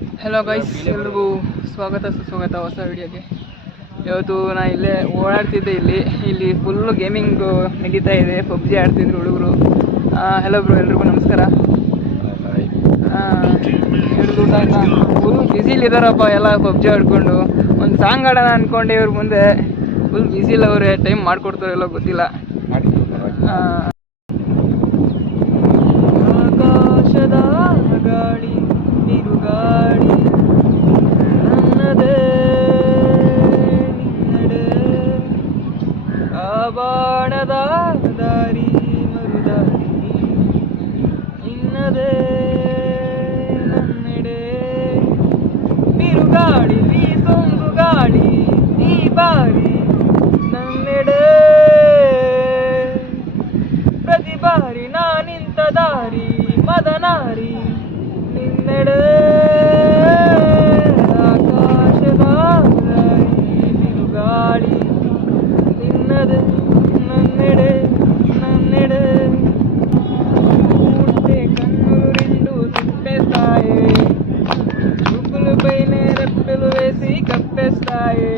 Hello guys, ಎಲ್ರಿಗೂ ಸ್ವಾಗತ ಸುಸ್ವಾಗತ ಹೊಸ ವಿಡಿಯೋಗೆ. ಇವತ್ತು ನಾ ಇಲ್ಲೇ ಓಡಾಡ್ತಿದ್ದೆ. ಇಲ್ಲಿ ಫುಲ್ಲು ಗೇಮಿಂಗ್ ನಡೀತಾ ಇದೆ. ಪಬ್ಜಿ ಆಡ್ತಿದ್ರು ಹುಡುಗರು. ಹಲೋ ಬ್ರೋ, ಎಲ್ರಿಗೂ ನಮಸ್ಕಾರ. ಎಲ್ರಿಗೂ ಊಟ ಆಯ್ತಾ? ಫುಲ್ ಬ್ಯುಸಿಲಿದ್ದಾರಪ್ಪ ಎಲ್ಲ ಪಬ್ಜಿ ಆಡ್ಕೊಂಡು. ಒಂದು ಸಾಂಗ್ ಆಡೋಣ ಅಂದ್ಕೊಂಡೆ, ಇವ್ರ ಮುಂದೆ ಫುಲ್ ಬ್ಯುಸಿಲ್ ಅವರೇ. ಟೈಮ್ ಮಾಡಿಕೊಡ್ತಾರೋ ಎಲ್ಲೋ ಗೊತ್ತಿಲ್ಲ. ಆಕಾಶದ ಗಾಳಿ ಬಿರುಗಾಳಿ ನನ್ನದೇ ನಿನ್ನಡೆ, ಆ ಬಾಣದ ದಾರಿ ಮರುದಾರಿ ನಿನ್ನದೇ ನನ್ನೆಡೆ. ಬಿರುಗಾಳಿ ಬೀಸೊಂದು ಗಾಳಿ ಈ ಬಾರಿ ನನ್ನೆಡೆ, ಪ್ರತಿ ಬಾರಿ ನಾನಿಂತ ದಾರಿ ಮದನಾರಿ ನಿನ್ನೆಡೆ. ಆಕಾಶದ ಬಿರುಗಾಳಿ ನಿನ್ನದೆ ನನ್ನೆಡೆ ನನ್ನೆಡೆ. ಮೂಟೆ ಕಣ್ಣು రెండు తిప్పేస్తాయి, చూపులు పైన రెప్పలు వేసి కప్పేస్తాయి.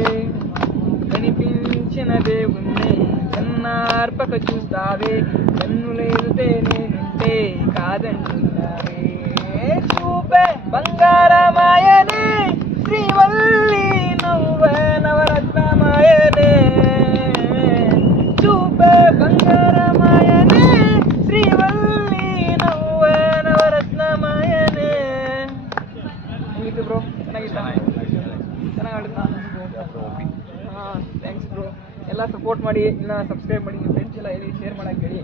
కనిపించిన దేవుణ్ణి కన్నార్పక చూస్తావే, కన్నులేతే నేనుంటే కాదంటున్నావే. చూపే బంగారమాయనే శ్రీవల్లి నువ్వే నవరత్నమాయనే. చూపే బంగారమాయనే ಶ್ರೀವಲ್ಲಿ నువ్వೇ ನವರತ್ನಮಾಯನೇ. ಹೇಗಿತ್ತು ಬ್ರೋ? ಚೆನ್ನಾಗಿತ್ತಾ? ಚೆನ್ನಾಗಿ ಆಡಿದ್ನಾ? Thanks bro. ಎಲ್ಲ ಸಪೋರ್ಟ್ ಮಾಡಿ, ಇನ್ನು ಸಬ್ಸ್ಕ್ರೈಬ್ ಮಾಡಿ, ನಿಮ್ಮ ಫ್ರೆಂಡ್ಸ್ ಎಲ್ಲ ಹೇಳಿ, ಶೇರ್ ಮಾಡೋಕ್ಕೆ ಹೇಳಿ.